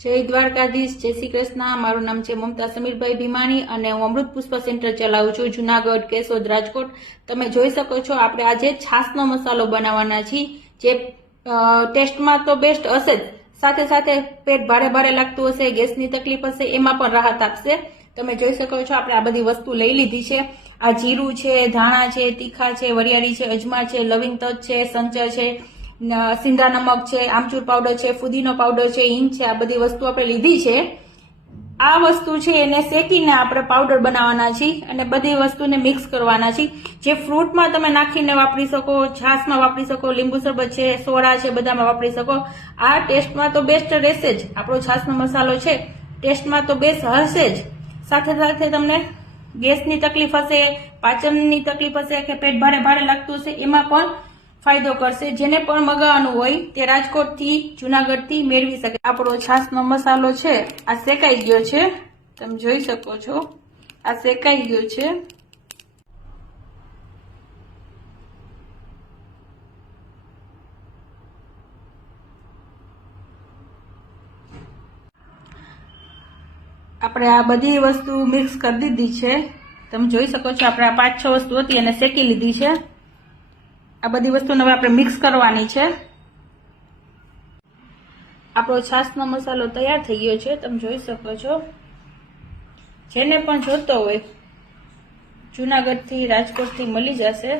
જય દ્વારકાધીશ, જય શ્રી કૃષ્ણ। મારું નામ છે મમતા સમીરભાઈ ભીમાણી અને હું અમૃત પુષ્પ સેન્ટર ચલાવું છું, જુનાગઢ, કેશોદ, રાજકોટ। તમે જોઈ શકો છો આપણે આજે છાસનો મસાલો બનાવવાના છીએ, જે ટેસ્ટમાં તો બેસ્ટ હશે જ, સાથે સાથે પેટ ભારે ભારે લાગતું હશે, ગેસની તકલીફ હશે, એમાં પણ રાહત આપશે। તમે જોઈ શકો છો આપણે આ બધી વસ્તુ લઈ લીધી છે। આ જીરું છે, ધાણા છે, તીખા છે, વરિયાળી છે, અજમા છે, લવિંગ તજ છે, સંચર છે, સિંધા નમક છે, આમચૂર પાવડર છે, ફુદીનો પાવડર છે, હિંગ છે, આ બધી વસ્તુ આપણે લીધી છે। આ વસ્તુ છે એને શેકીને આપણે પાવડર બનાવવાના છીએ અને બધી વસ્તુને મિક્સ કરવાના છીએ। જે ફ્રૂટમાં તમે નાખીને વાપરી શકો, છાશમાં વાપરી શકો, લીંબુ શરબત છે, સોડા છે, બધામાં વાપરી શકો। આ ટેસ્ટમાં તો બેસ્ટ રહેશે જ, આપણો છાશનો મસાલો છે ટેસ્ટમાં તો બેસ્ટ હશે જ, સાથે સાથે તમને ગેસની તકલીફ હશે, પાચનની તકલીફ હશે કે પેટ ભારે ભારે લાગતું હશે, એમાં પણ ફાયદો કરશે। જેને પણ મગાવવાનું હોય તે રાજકોટથી, જુનાગઢથી મેળવી શકે। આપણો છાશનો મસાલો છે આ શેકાઈ ગયો છે, તમે જોઈ શકો છો આ શેકાઈ ગયો છે। આપણે આ બધી વસ્તુ મિક્સ કરી દીધી છે, તમે જોઈ શકો છો આપણે આ 5-6 વસ્તુ હતી એને શેકી લીધી છે। આ બધી વસ્તુને હવે આપણે મિક્સ કરવાની છે। આપણો છાશનો મસાલો તૈયાર થઈ ગયો છે, તમે જોઈ શકો છો। જેને પણ જોતો હોય જુનાગઢથી, રાજકોટથી મળી જશે।